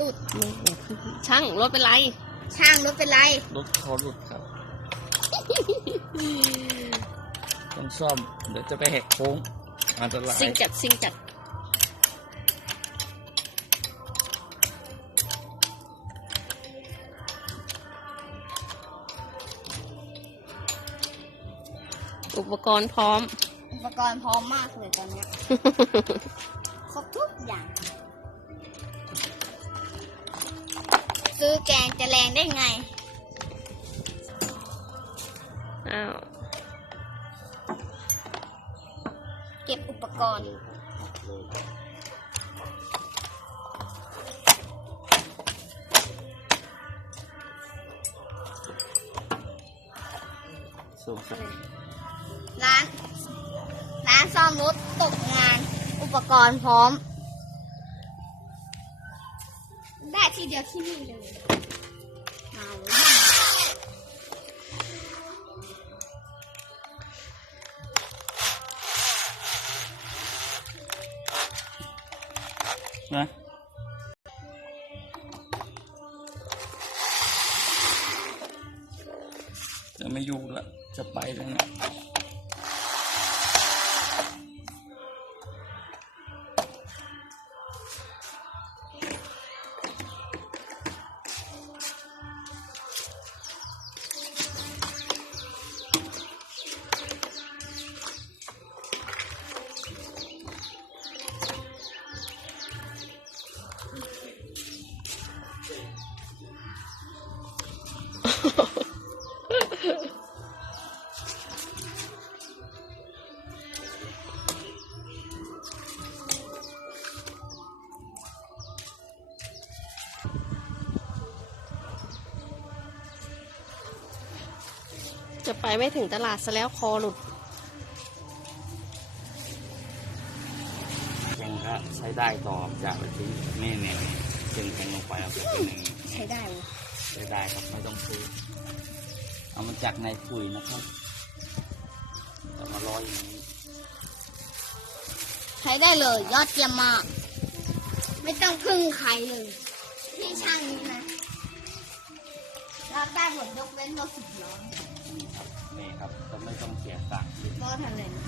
หลุด ช่างรถเป็นไร ช่างรถเป็นไร รถคอหลุดครับต้องซ่อม เดี๋ยวจะไปแหกโค้งอันตรายซิงจัดซิงจัดอุปกรณ์พร้อม อุปกรณ์พร้อมมากเลยตอนเนี้ยครบทุกอย่าง ซื้อแกงจะแรงได้ไง อ้าว เก็บอุปกรณ์สูงสุดร้าน ร้านซ่อมรถตกงาน อุปกรณ์พร้อม ได้ทีเดียวที่นี่เลยมาเลย จะไม่อยู่ละจะไปแล้วนะจะไปไม่ถึงตลาดซะแล้วคอหลุดแข่งก็ใช้ได้ต่อจากไปทิ้งนี่เนี่ยเชิงแข่งลงไปเอาไปเป็นหนึ่งใช้ได้เลยใช้ได้ครับไม่ต้องซื้อเอามาจากในปุ๋ยนะครับแต่มาร้อยอย่างนี้ใช้ได้เลย ยอดเยี่ยมมาก ไม่ต้องพึ่งใครเลย ที่ช่างนี้นะ รับได้หมดยกเว้นรถสิบล้อนี่ครับนี่ครับจะไม่ต้องเสียตังค์ ก็ทำเลยนะ